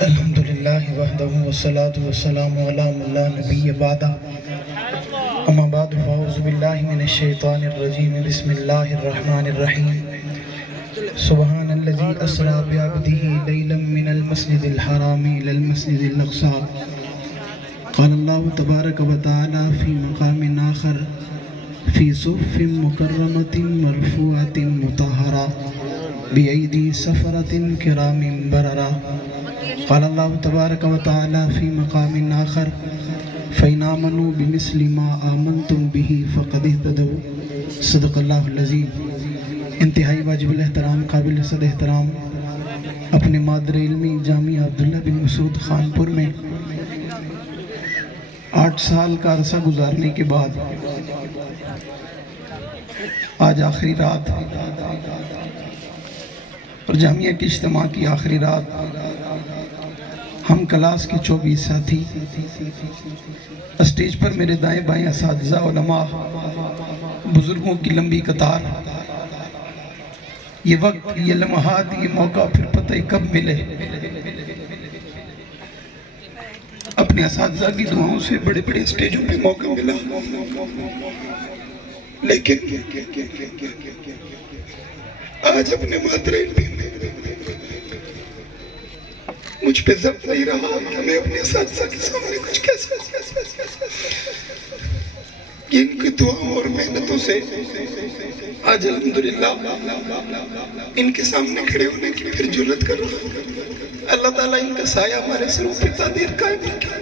الحمدللہ وحدہ والصلاة والسلام علی من لا نبی بعدہ اما بعد فاعوذ باللہ من الشیطان الرجیم بسم اللہ الرحمن الرحیم سبحان الذی اسری بعبدہ لیلا من المسجد الحرام الى المسجد الاقصى قال اللہ تبارک و تعالی فی مقام آخر فی صحف مکرمۃ مرفوعۃ مطہرہ بأیدی سفرۃ کرام بررہ قال اللہ تبارک و تعالی فی مقام آخر فإن آمنوا بمثل ما آمنتم به فقد اهتدوا صدق اللہ العظیم۔ انتہائی واجب الاحترام قابل صد احترام اپنے مادر علمی جامعہ عبداللہ بن مسعود خانپور میں 8 سال کا عرصہ گزارنے کے بعد آج آخری رات اور جامعہ کی اجتماع کی آخری رات ہم کلاس کے 24 ساتھی اسٹیج پر میرے دائیں بائیں اساتذہ علماء بزرگوں کی لمبی قطار، یہ وقت، یہ لمحات، یہ موقع پھر پتہ کب ملے۔ اپنے اساتذہ کی دعاؤں سے بڑے بڑے اسٹیجوں پہ موقع ملا، لیکن آج اپنے مادر علمی میں مجھ پہ ضبط نہیں رہا کہ میں اپنے اساتذہ کے سامنے کچھ کہہ سکتا۔ ان کی دعاؤں اور محنتوں سے آج الحمدللہ ان کے سامنے کھڑے ہونے کی پھر جرت کر رہا ہوں۔ اللہ تعالیٰ ان کا سایہ ہمارے سروں پہ تعدیر قائم رکھے،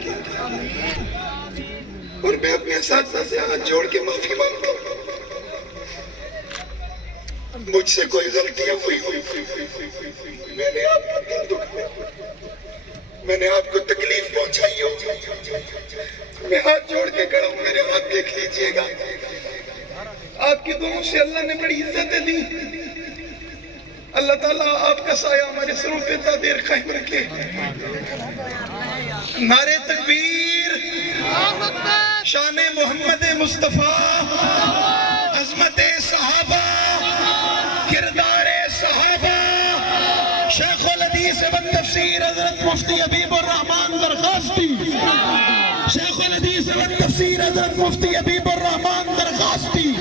اور میں اپنے اساتذہ سے ہاتھ جوڑ کے معافی مانگتا ہوں۔ مجھ سے کوئی غلطیاں ہوئی، میں نے آپ کو دل دکھایا، میں نے آپ کو تکلیف پہنچائی ہو، میں ہاتھ جوڑ کے کھڑا ہوں، میرے ہاتھ دیکھ لیجئے گا۔ آپ کی دعاؤں سے اللہ نے بڑی عزتیں دی۔ اللہ تعالیٰ آپ کا سایہ ہمارے سروں پہ تعدیر قائم رکھے۔ نعرہ تکبیر، شان محمد مصطفیٰ، عظمت صحابہ، کردار صحابہ، شیخ الحدیث ابن تفسیر حضرت مفتی حبیب الرحمن درخواستی، شیخ الحدیث ابن تفسیر حضرت مفتی حبیب الرحمن درخواستی،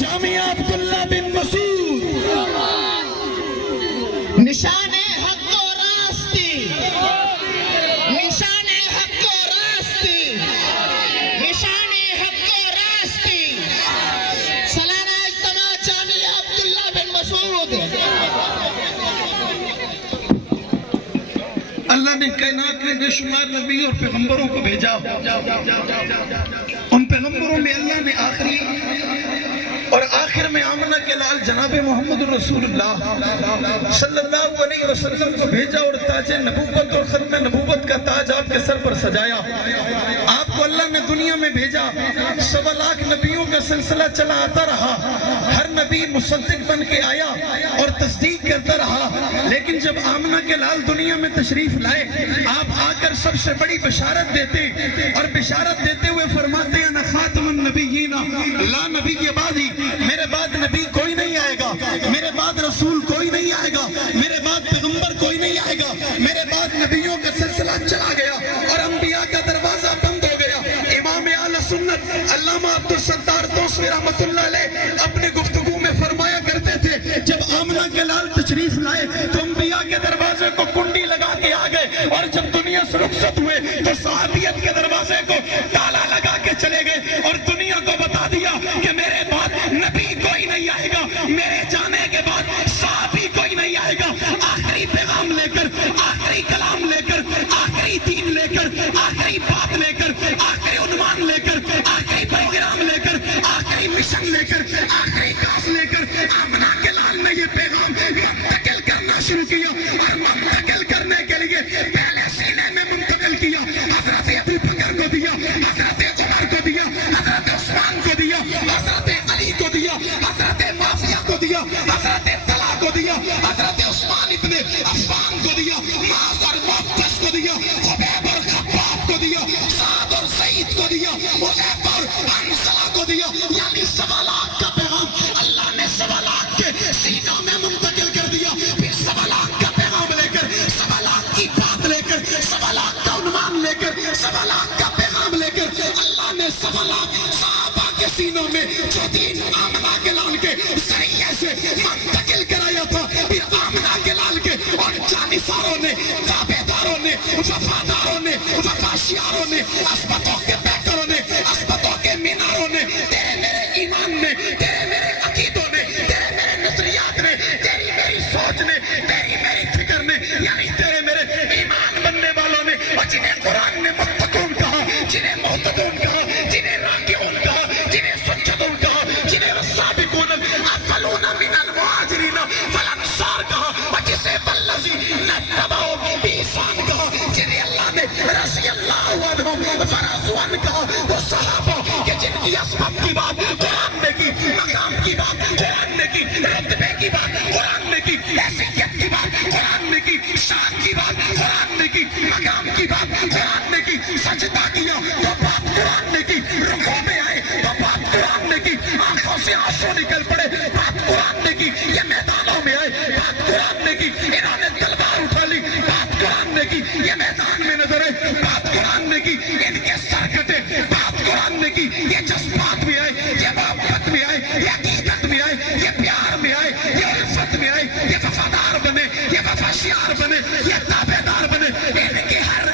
جامعہ عبداللہ بن مسعود، نشان حق و راستی، نشان حق و راستی، نشان حق و راستی، سالانہ اجتماع جامعہ عبداللہ بن مسعود۔ اللہ نے کائنات میں بے شمار نبی اور پیغمبروں کو بھیجا، ان پیغمبروں میں اللہ نے آخری اور آخر میں آمنہ کے لال جناب محمد رسول اللہ صلی اللہ علیہ وسلم کو بھیجا، اور تاج نبوت اور ختم نبوت کا تاج آپ کے سر پر سجایا۔ آپ کو اللہ نے دنیا میں بھیجا، 1.25 لاکھ نبیوں کا سلسلہ چلا آتا رہا، ہر نبی مصدق بن کے آیا اور تصدیق کرتا رہا، لیکن جب آمنہ کے لال دنیا میں تشریف لائے، آپ آ کر سب سے بڑی بشارت دیتے، اور بشارت دیتے ہوئے فرماتے ہیں: انا خاتم النبیین لا نبی بعدی، میرے بعد نبی کوئی نہیں آئے گا، میرے بعد رسول کوئی نہیں آئے گا، میرے بعد پیغمبر کوئی نہیں آئے گا، میرے بعد نبیوں کا سلسلہ چلا گیا اور انبیاء کا دروازہ بند ہو گیا۔ امام اہل سنت علامہ عبدالستار توسوی رحمۃ اللہ علیہ اپنے گفتگو میں فرمایا کرتے تھے، جب آمنہ کے لال تشریف لائے تو انبیاء کے دروازے کو کنڈی لگا کے آ گئے، اور جب دنیا سے رخصت ہوئے تو صحابیت کے دروازے کو تالا لگا کے چلے گئے، اور دنیا کو بتا دیا کہ میرے بعد نبی کوئی نہیں آئے گا، میرے جانے کے بعد صحابی کوئی نہیں آئے گا۔ آخری پیغام لے کر، آخری کلام لے کر، آخری دین لے کر، آخری بات لے کر، آخری عنوان لے کر، آخری پیغام لے کر، آخری مشن لے کر، آخری کاس لے کر آمنہ کے لال نے یہ پیغام منتقل کرنا شروع کیا، اور منتقل کرنے کے لیے پہلے سینے میں منتقل کیا، حضرت ابو بکر کو دیا، حضرت عمر کو دیا، حضرت عثمان کو دیا، حضرت علی کو دیا، حضرت معاویہ کو دیا، حضرت طلحہ کو دیا، حضرت عثمان ابن عفان کو دیا، معاذ اور معتز کو دیا، خبیب اور خباب کو دیا، سعد اور سعید کو دیا، حذیفہ اور حنظلہ کو دیا، یعنی 1.25 لاکھ کا پیغام اللہ نے 1.25 لاکھ کے سینوں میں منتقل کر دیا۔ پھر 1.25 لاکھ کا پیغام لے کر کر، 1.25 لاکھ کا پیغام لے کر اللہ نے 1.25 لاکھ صحابہ کے سینوں میں جو دین آمنہ کے لال کے ذریعے سے منتقل کرایا تھا، پھر آمنہ کے لال کے اور جانثاروں نے، تابعداروں نے، وفاداروں نے، وفاشیاروں نے، عصمتوں کے پیکروں نے، عصمتوں کے میناروں نے، تیرے میرے ایمان نے، تیرے میرے عقیدوں نے، تیرے میرے نظریات نے، تیری میری سوچ نے، تیری میری فکر نے، یعنی تیرے میرے ایمان بننے والوں نے، اور جنہیں قرآن نے متقون کہا، جنہیں محتدون کہا، جنہیں راکعون کہا، جنہیں سجدون کہا، جنہیں والسابقون الاولون من المہاجرین والانصار کہا، اور جسے والذین اتبعوہم بإحسان کہا، جنہیں اللہ نے رضی اللہ عنہم ورضوا عنہ کہا، وہ صحابہ کہ جن کی عصمت کی بات قرآن نے کی، مقام کی بات قرآن نے کی، رتبے کی بات قرآن نے کی، حیثیت کی بات قرآن نے کی، شان کی بات قرآن نے کی، مقام کی بات قرآن نے کی، سجدہ کیا تو بات قرآن نے کی، رکوع میں آئے تو بات قرآن نے کی، آنکھوں سے آنسو نکل پڑے بات قرآن نے کی، یہ میدانوں میں آئے بات قرآن نے کی، انہوں نے تلوار اٹھا لی بات قرآن نے کی، یہ میدان میں نظر آئے بات قرآن نے کی، ان کے سر کٹے بات قرآن نے کی، یہ جذبات میں آئے، یہ محبت میں آئے، یہ عقیدت میں آئے، یہ پیار میں آئے، یہ الفت میں آئے، یہ وفادار بنے، یہ وفاشیار بنے، یہ تابعدار بنے، ان کے ہر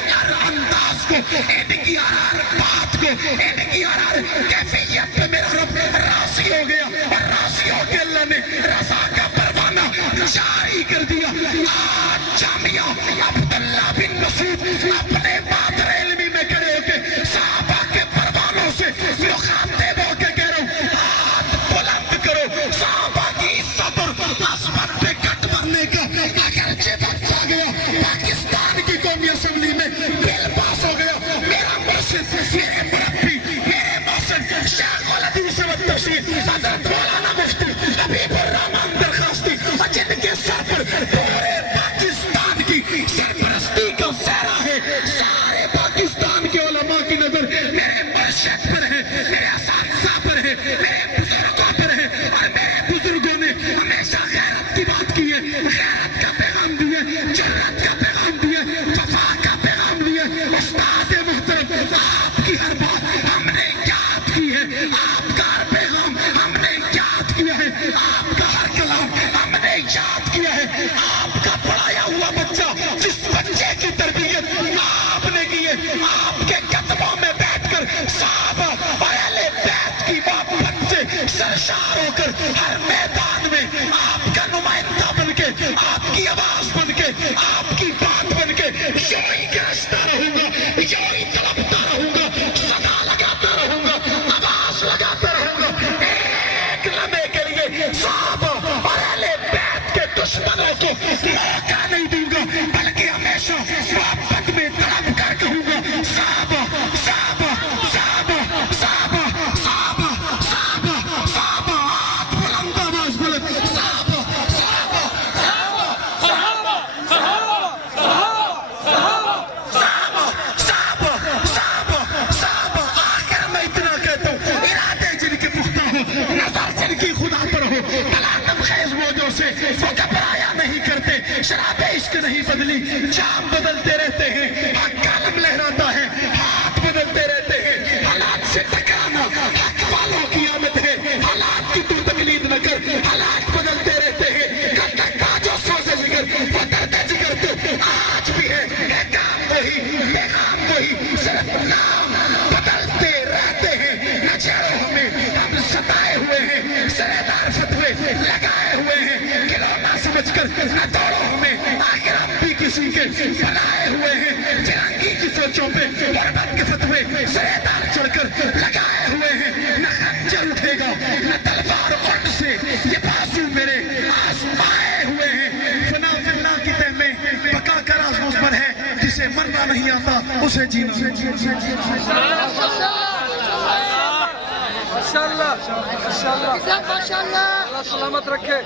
انداز کو، ان کی ہر بات کو، ان کی ہر کیفیت پہ میرا رب راضی ہو گیا، اور راضی ہو کے اللہ نے رضا کا پروانہ جاری کر دیا۔ آج جامعہ عبداللہ بن مسعود اپنے مادر علمی میں کھڑے ہو کے صحابہ کے پروانوں سے مخاطب ہو کے کہہ رہا ہوں، ہاتھ بلند کرو، صحابہ کی عزت اور عظمت پہ کٹ بننے کا اگرچہ وقت آ گیا، پاکستان کی قومی اسمبلی میں بل پاس ہو گیا، میرا مرشد، میرے مربی، میرے محسن شیخ الحدیث والتفسیر حضرت مولانا مفتی حبیب الرحمن درخواستی، جن کے سر پر پورے پاکستان کی سرپرستی کا سہرا ہے، سارے پاکستان کے علماء کی نظر میرے مرشد پر ہے، میرے اساتذہ پر ہے، میرے بزرگوں پر ہے، اور میرے بزرگوں نے ہمیشہ غیرت کی بات کی ہے، غیرت کا پیغام دیا، جرات کا پیغام دیا، وفا کا پیغام دیا۔ استاد محترم، آپ کی ہر بات ہم نے یاد کی ہے، آپ کا ہر پیغام ہم نے یاد کیا ہے، آپ کا ہر کلام ہم نے یاد کیا ہے، آپ کا پڑھایا ہوا بچہ جس بچے کی تربیت آپ نے کی ہے، آپ کے قدموں میں بیٹھ کر صحابہ اور اہل بیت کی محبت سے سرشار ہو کر ہر میدان میں آپ کا نمائندہ بن کے، آپ کی آواز بن کے، آپ کی بات بن کے یوں ہی گرجتا رہوں گا، یوں ہی تڑپتا رہوں گا، صدا لگاتا رہوں گا، آواز لگاتا رہوں گا، ایک لمحے کے لیے صحابہ اور اہل بیت کے دشمنوں کو موقع نہیں دوں گا، بلکہ ہمیشہ محبت میں تڑپ کر کہوں گا، صحابہ صحابہ صحابہ صحابہ صحابہ صحابہ صحابہ، ہاتھ بلند، آواز بلند، صحابہ صحابہ صحابہ صحابہ صحابہ صحابہ صحابہ۔ آخر میں اتنا کہتا ہوں، ارادے جن کے پختہ ہو، نظر جن کی خدا پر ہو، تلاطم خیز موجوں سے وہ گھبرایا نہیں کرتے، شراب عشق نہیں بدلی، جام بدلتے رہتے ہیں، حق عالم لہراتا ہے، ہاتھ بدلتے رہتے ہیں، حالات سے ٹکرانا حق والوں کی عادت ہے، حالات کی تو تقلید نہ کر، حالات بدلتے رہتے ہیں، کل تک باجو سوزے ذکر وہ درد ذکر تو آج بھی ہے، کام وہی پیغام وہی، صرف نام بدلتے رہتے ہیں، نہ چھیڑو ہمیں، ہم ستائے ہوئے ہیں، سرےدار فتوے لگائے ہوئے ہیں، کھلونا سمجھ کر نہ دوڑو ہمیں، آخر ہم بھی کسی کے بنائے ہوئے ہیں، فرنگی کی سوچوں پہ غربت کے فتوے سرےدار چڑھ کر لگائے ہوئے ہیں، نہ خنجر اٹھے گا نہ تلوار اٹھ سے یہ بازو میرے آزمائے ہوئے ہیں، فنا فی اللہ کی تہ میں بقا کا راز مجھ پر ہے، جسے مرنا نہیں آتا اسے جینا۔ ماشاءاللہ ماشاءاللہ، اللہ سلامت رکھے۔